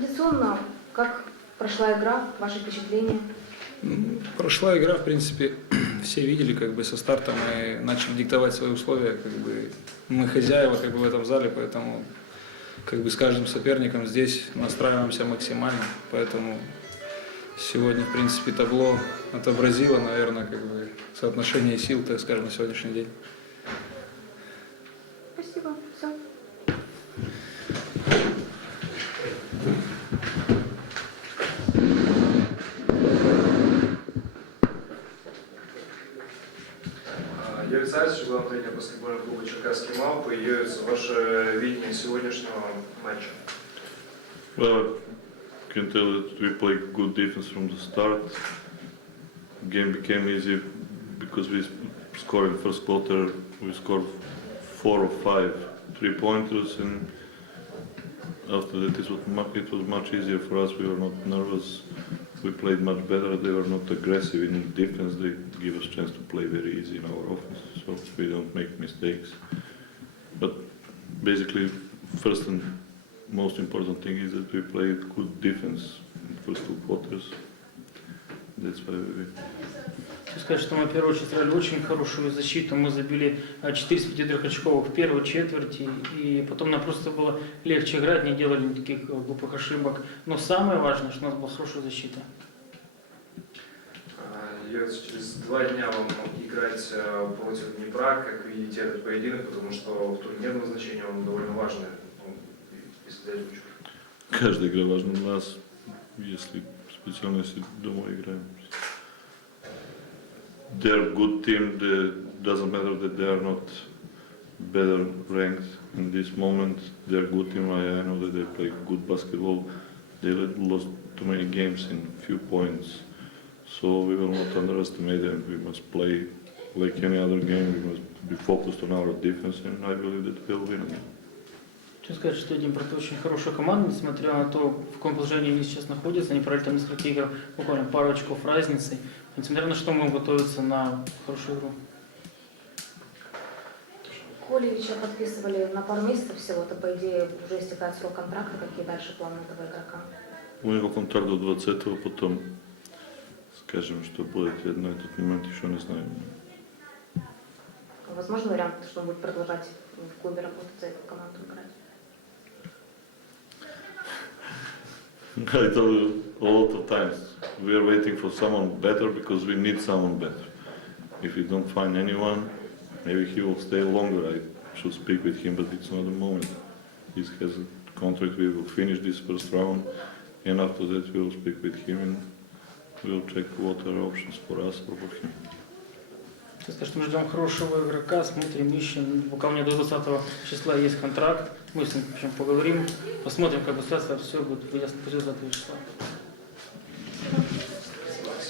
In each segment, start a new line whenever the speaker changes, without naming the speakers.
Традиционно, как прошла игра, ваши впечатления?
Прошла игра, в принципе, все видели, как бы со старта мы начали диктовать свои условия, как бы мы хозяева как бы в этом зале, поэтому как бы с каждым соперником здесь настраиваемся максимально, поэтому сегодня, в принципе, табло отобразило, наверное, как бы соотношение сил, так скажем, на сегодняшний день.
Черкасский Малпы. Юрий, ваше видение сегодняшнего матча?
Well, I can tell that we played good defense from the start. Game became easy because we scored in first quarter. We scored four or five three pointers, and after that, it was, mu- it was much easier for us. We were not nervous. We played much better. They were not aggressive in defense. They give us chance to play very easy in our offense, so we don't make mistakes. But basically, first and most important thing is that we played good defense in first two quarters. That's why we
сказать, что мы в первую очередь сыграли очень хорошую защиту. Мы забили а, 4 из 5 очковых в первой четверти, и потом нам просто было легче играть, не делали никаких э, глупых ошибок. Но самое важное, что у нас была хорошая защита.
А, Юрий, через два дня вам играть э, против Днепра. Как видите этот поединок? Потому что в турнирном значении он довольно важный, ну, если в учет.
Каждая игра важна для нас, если специально если дома играем. They're good team. They, doesn't matter that they are not better ranked in this moment. They're good team. I, I know that they play good basketball. They lost too many games in few points. So we will not underestimate them. We must play like any other game. We must be focused on our defense, and I believe that we'll win again.
Хочу сказать, что Днепр это очень хорошая команда, несмотря на то, в каком положении они сейчас находятся. Они проиграли там несколько игр, буквально пару очков разницы. Несмотря на что, мы готовиться на хорошую игру.
Колевича подписывали на пару месяцев всего-то, по идее, уже истекает срок контракта. Какие дальше планы этого игрока?
У него контракт до 20-го, потом скажем, что будет. Я на этот момент еще не знаю.
Возможно вариант, что он будет продолжать в клубе работать за эту команду играть?
I told you a lot of times, we are waiting for someone better because we need someone better. If we don't find anyone, maybe he will stay longer. I should speak with him, but it's not the moment. He has a contract, we will finish this first round, and after that we will speak with him and we'll check what are options for us or for him.
Сказать, что мы ждем хорошего игрока, смотрим, ищем. Пока у меня до 20 числа есть контракт, мы с ним в общем, поговорим, посмотрим, как бы ситуация, все будет ясно 20 числа.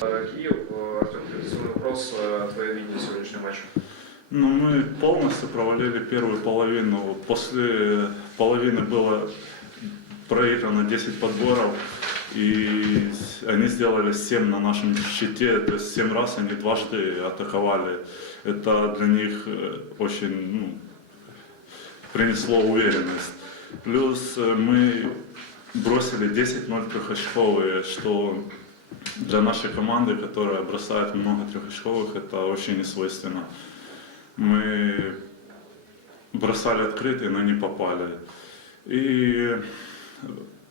Киев, Артем, традиционный вопрос. Твое видение сегодняшнего матча?
Ну, мы полностью провалили первую половину. После половины было проиграно 10 подборов, и они сделали 7 на нашем щите, то есть 7 раз они дважды атаковали. Это для них э, очень ну, принесло уверенность. Плюс э, мы бросили 10-0 трехочковые, что для нашей команды, которая бросает много трехочковых, это очень не свойственно. Мы бросали открытые, но не попали. И,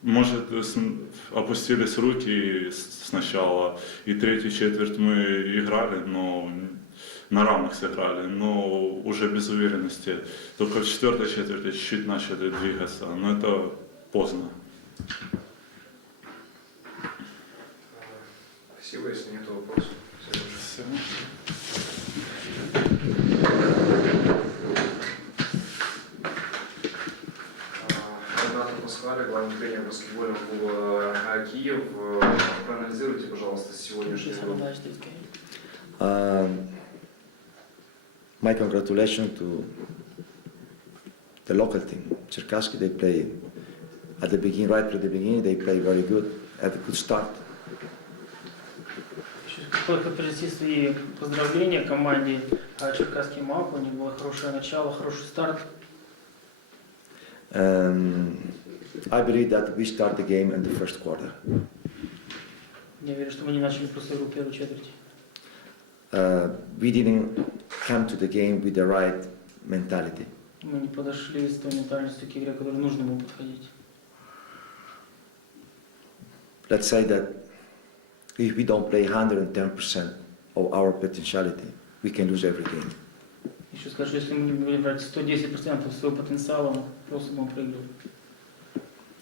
может, опустились руки сначала, и третью четверть мы играли, но на равных сыграли, но уже без уверенности. Только в четвертой четверти чуть-чуть начали двигаться, но это поздно.
Спасибо, если нет вопросов. Баскетбольного клуба а, Киев. Э, Проанализируйте, пожалуйста, сегодняшнюю игру.
Um, my congratulations to the local team, Cherkassky. They play at the beginning, right from the beginning. They play very good, had a good start.
Хочу принести свои поздравления команде а, Черкасский Мак. У них было хорошее начало, хороший старт.
Um, I believe that we start the game in the first quarter.
Я верю, что мы не начали просто игру в первой четверти.
Uh, we didn't come to the game with the right mentality.
Мы не подошли с той ментальностью к игре, к которой нужно было подходить.
Let's say that if we don't play 110% of our potentiality, we can lose every game.
Еще скажу, если мы не будем брать 110% своего потенциала, мы просто будем проигрывать.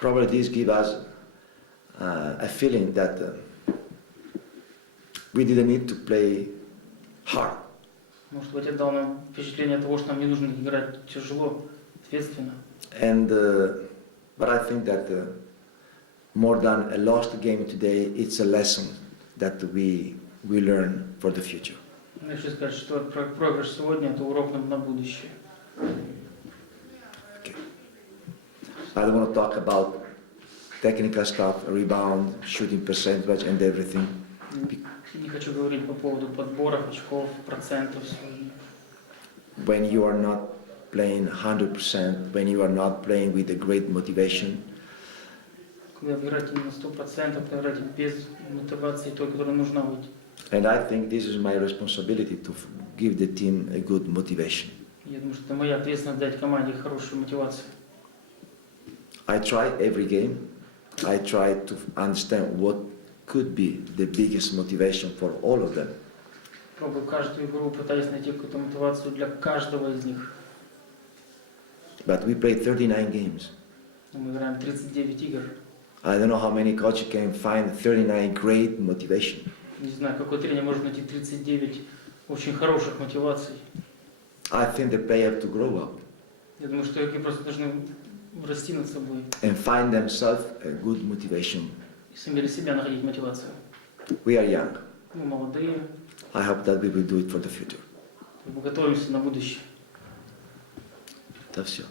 Probably this gives us uh, a feeling that uh, we didn't need to play hard.
Может быть, это дало нам впечатление того, что нам не нужно играть тяжело, ответственно.
And uh, but I think that uh, more than a lost game today, it's a lesson that we we learn for the future.
Я хочу сказать, что про- проигрыш сегодня – это урок нам на будущее.
I don't want to talk about technical stuff, rebound, shooting percentage, and everything.
Не хочу говорить по поводу подборов, очков, процентов сегодня.
When you are not playing 100%, when you are not playing with a great motivation,
Когда вы играете не на 100%, когда играете без мотивации той, которая нужна быть.
and I think this is my responsibility to f- give the team a good motivation.
Я думаю, что это моя ответственность дать команде хорошую мотивацию.
I try every game. I try to understand what could be the biggest motivation for all of them.
Пробую каждую игру, пытаюсь найти какую-то мотивацию для каждого из них.
But we played 39 games.
Мы играем 39 игр.
I don't know how many coaches can find 39 great motivation.
Не знаю, какой тренер может найти 39 очень хороших мотиваций.
I think the player have to grow up
Я думаю, что игроки просто должны расти над собой
and find themselves a good motivation.
и сами для себя находить мотивацию.
We are young.
Мы молодые,
I hope that we will do it for the future.
мы готовимся на будущее.
Это все.